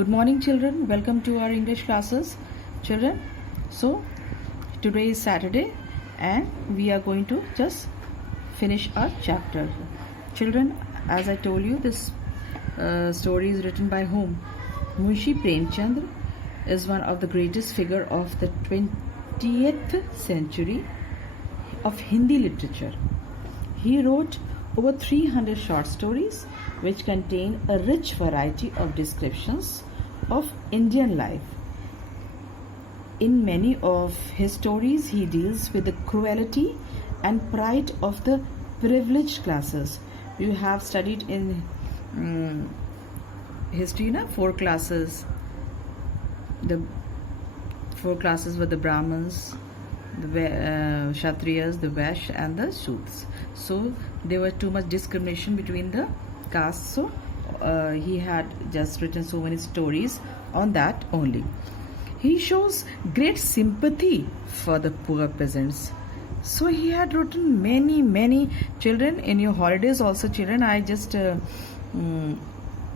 Good morning, children. Welcome to our English classes, children. So, today is Saturday and we are going to just finish our chapter. Children, as I told you, this story is written by whom? Munshi Premchand is one of the greatest figure of the 20th century of Hindi literature. He wrote over 300 short stories which contain a rich variety of descriptions of Indian life. In many of his stories, he deals with the cruelty and pride of the privileged classes. You have studied in history, na? Four classes. The four classes were the Brahmins, the Kshatriyas, the Vaishya and the Shudras. So there was too much discrimination between the castes. So he had just written so many stories on that only. He shows great sympathy for the poor peasants. So he had written many children. In your holidays also, children, I just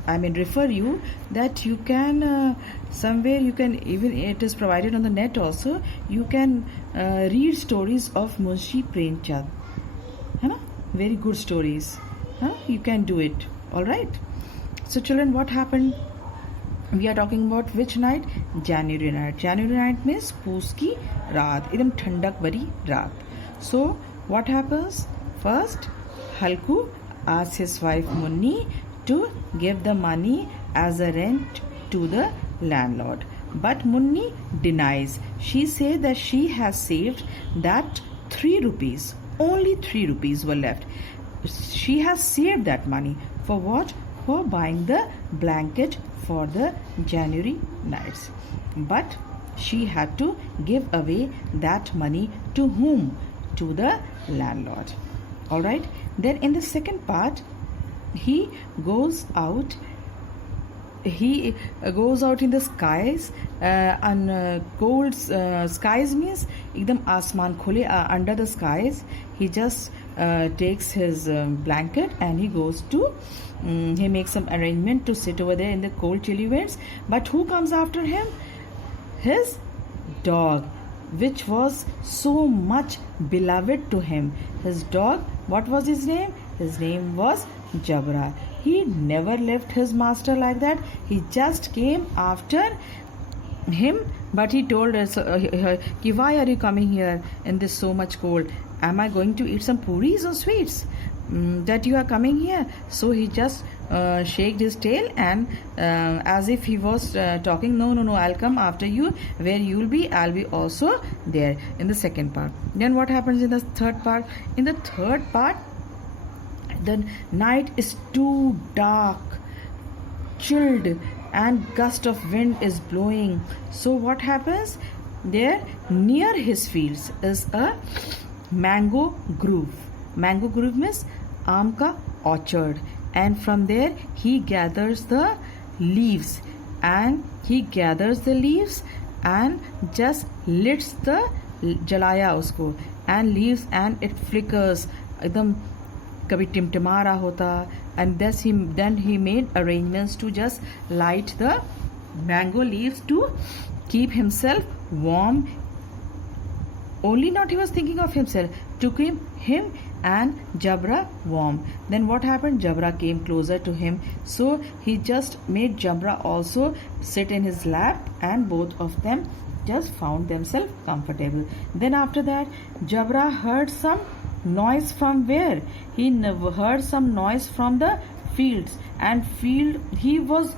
refer you that you can somewhere you can, even it is provided on the net also, you can read stories of Munshi Premchand. Very good stories. You can do it. All right. So children, what happened? We are talking about which night? January night. January night means Poos ki raat, idam thandak bari raat. So what happens? First, Halku asks his wife Munni to give the money as a rent to the landlord. But Munni denies. She says that she has saved that 3 rupees. Only 3 rupees were left. She has saved that money. For what? For buying the blanket for the January nights. But she had to give away that money to whom? To the landlord. Alright. Then in the second part, he goes out in the skies and cold skies means ekdam asman khule under the skies. He just takes his blanket and he goes to he makes some arrangement to sit over there in the cold chilly winds. But who comes after him? His dog, which was so much beloved to him. His dog, what was his name? His name was Jabra. He never left his master like that. He just came after him, but he told us, why are you coming here in this so much cold? Am I going to eat some puris or sweets that you are coming here? So he just shaked his tail and as if he was talking, no, I'll come after you. Where you'll be, I'll be also there in the second part. Then what happens in the third part? In the third part, the night is too dark, chilled, and gust of wind is blowing. So what happens? There near his fields is a mango grove. Mango grove means aam ka orchard, and from there he gathers the leaves and just lits the jalaya usko and leaves and it flickers ekdam kabhi टिमटिमा रहा होता. And then he made arrangements to just light the mango leaves to keep himself warm. Only not he was thinking of himself, to keep him and Jabra warm. Then what happened? Jabra came closer to him, so he just made Jabra also sit in his lap and both of them just found themselves comfortable. Then after that, Jabra heard some noise from where? He never heard some noise from the fields, and where he was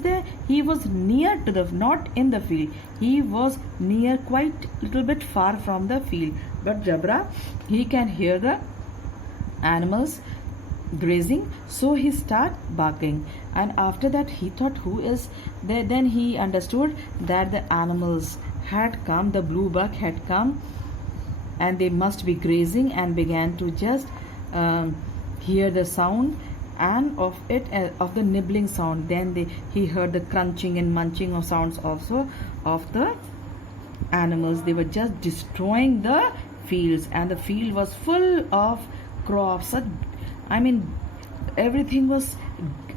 there, he was near to the, not in the field, he was near, quite little bit far from the field. But Jabra, he can hear the animals grazing, so he start barking. And after that he thought, who is there? Then he understood that the animals had come, the blue buck had come, and they must be grazing, and began to just hear the sound and of the nibbling sound. Then he heard the crunching and munching of sounds also of the animals. They were just destroying the fields, and the field was full of crops. everything was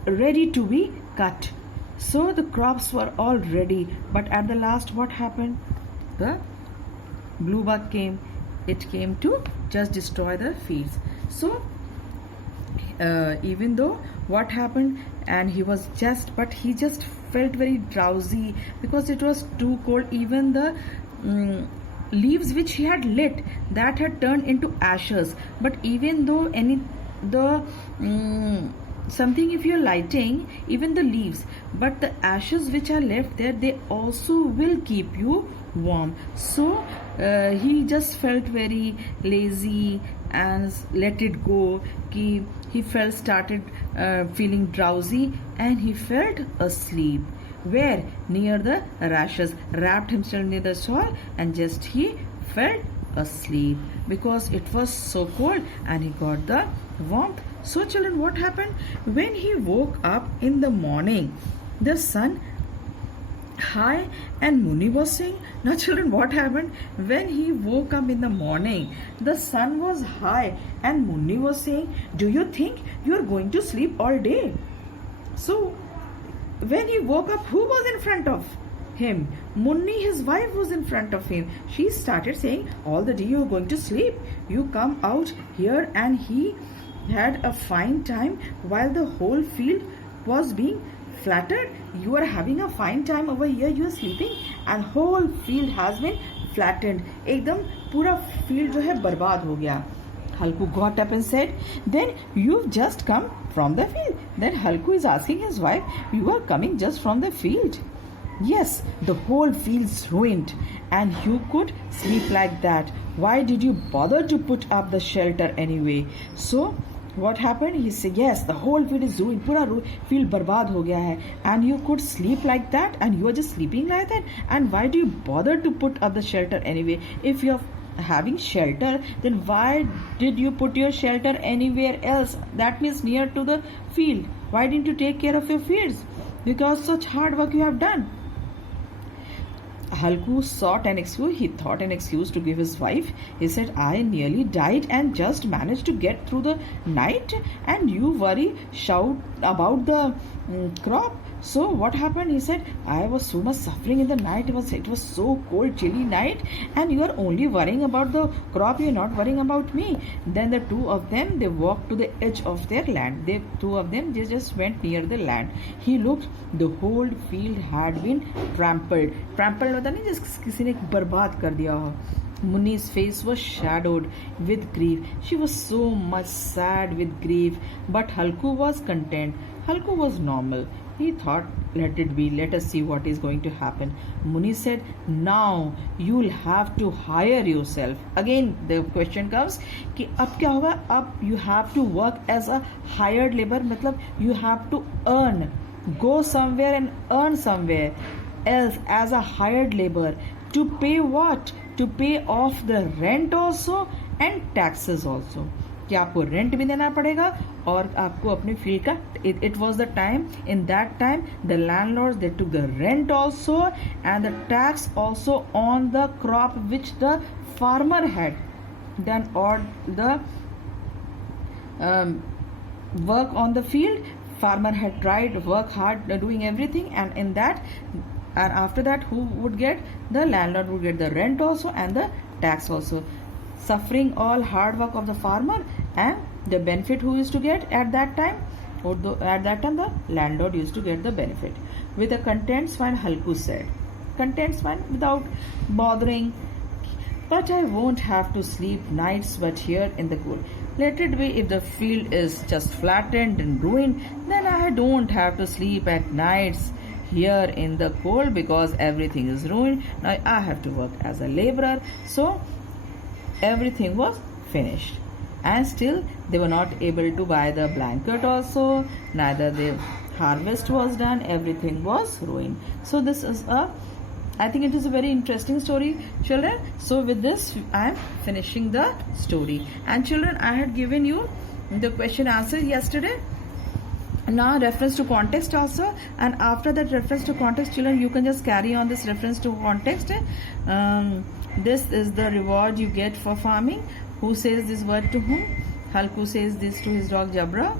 ready to be cut. So the crops were all ready, but at the last what happened? The blue bug came. It came to just destroy the fields. So even though what happened, and he was just, but he just felt very drowsy because it was too cold. Even the leaves which he had lit, that had turned into ashes. But even though something, if you're lighting even the leaves, but the ashes which are left there, they also will keep you warm. So he just felt very lazy and let it go. He started feeling drowsy, and he felt asleep. Where? Near the ashes, wrapped himself near the soil, and just he felt asleep because it was so cold and he got the warmth. So children, what happened? When he woke up in the morning, the sun high and Muni was saying, now children, what happened? When he woke up in the morning, the sun was high and Muni was saying, do you think you are going to sleep all day? So when he woke up, who was in front of him? Munni, his wife, was in front of him. She started saying, all the day you are going to sleep. You come out here. And he had a fine time while the whole field was being flattered. You are having a fine time over here. You are sleeping and whole field has been flattened. एकदम पूरा field जो है बर्बाद हो गया. Halku got up and said, then you've just come from the field. Then Halku is asking his wife, you are coming just from the field? Yes, the whole field's ruined and you could sleep like that. Why did you bother to put up the shelter anyway? So what happened? He said, yes, the whole field is ruined. Pura field barbad ho gaya hai. And you could sleep like that and you are just sleeping like that. And why do you bother to put up the shelter anyway? If you are having shelter, then why did you put your shelter anywhere else? That means near to the field. Why didn't you take care of your fields? Because such hard work you have done. Halku sought an excuse. He thought an excuse to give his wife. He said, I nearly died and just managed to get through the night, and you shout about the crop. So what happened? He said, I was so much suffering in the night. It was so cold, chilly night, and you are only worrying about the crop. You are not worrying about me. Then the two of them, they walked to the edge of their land. They just went near the land. He looked. The whole field had been trampled. Trampled होता नहीं जिस किसी ने बर्बाद कर दिया हो. Muni's face was shadowed with grief. She was so much sad with grief. But Halku was content. Halku was normal. He thought, let it be, let us see what is going to happen. Muni said, now you'll have to hire yourself. Again, the question comes, कि अब क्या होगा? अब you have to work as a hired labor. मतलब you have to earn. Go somewhere and earn somewhere else as a hired labor. To pay what? To pay off the rent also and taxes also. कि आपको rent भी देना पड़ेगा और आपको अपने field का it was the time, in that time the landlords, they took the rent also and the tax also on the crop which the farmer had done, or the work on the field. Farmer had tried, work hard, doing everything, and in that, and after that, who would get? The landlord would get the rent also and the tax also. Suffering all hard work of the farmer, and the benefit who used to get at that time? At that time, the landlord used to get the benefit. With a content smile, Halku said, content smile, without bothering, but I won't have to sleep nights but here in the cool. Let it be. If the field is just flattened and ruined, then I don't have to sleep at nights here in the cold because everything is ruined. Now I have to work as a laborer. So everything was finished, and still they were not able to buy the blanket also, neither the harvest was done, everything was ruined. So this is I think it is a very interesting story, children. So with this I am finishing the story. And children, I had given you the question answer yesterday. Now reference to context also, and after that reference to context, children, you can just carry on this reference to context. This is the reward you get for farming. Who says this word to whom? Halku says this to his dog Jabra.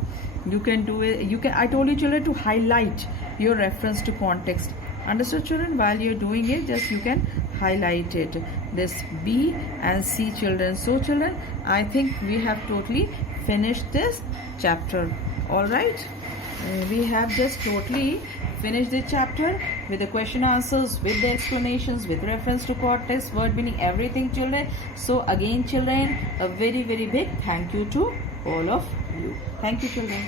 You can do it. You can. I told you children to highlight your reference to context. Understood children? While you're doing it, just you can highlight it. This B and C children. So children, I think we have totally finished this chapter. All right. We have just totally finished the chapter with the question answers, with the explanations, with reference to context, word meaning, everything children. So again children, a very big thank you to all of you. Thank you children.